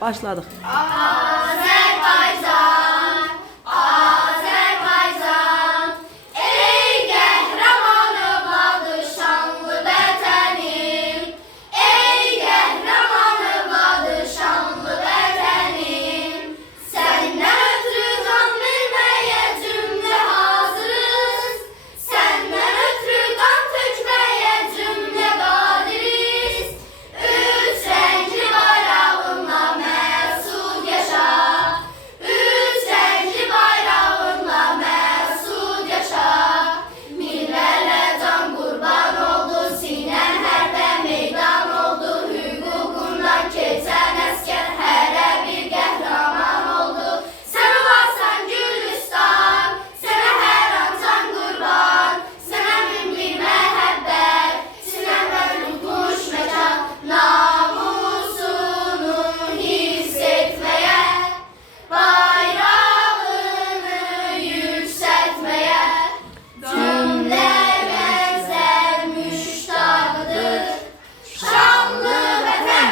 Başladık. Azerbaycan, Azerbaycan, ey qəhrəmanı vadı şanlı vətənim, ey qəhrəmanı vadı şanlı vətənim, səndən ötürü qan verməyə cümlə hazırız, səndən ötürü qan tökməyə cümlə qadiriz, üç rəngli bayrağınla məsud yaşa, üç rəngli bayrağınla məsud yaşa, minlərlə can qurban oldu, sinən hərdə meydan oldu, hüququndan keçən əskər hərə bir qəhrəman oldu. Sən olasan Gülüstan, sənə hər an can qurban, sənə min bir məhəbbət, sinəmdə tutmuş məkan, namusunu hiss etməyə, bayrağını yüksəltməyə, cümlə gənclər müştaqdır. Şanlı vətən,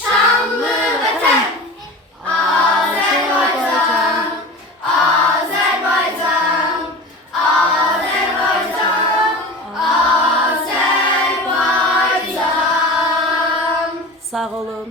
şanlı vətən, Azərbaycan, Azərbaycan, Azərbaycan, Azərbaycan. Sağ olun.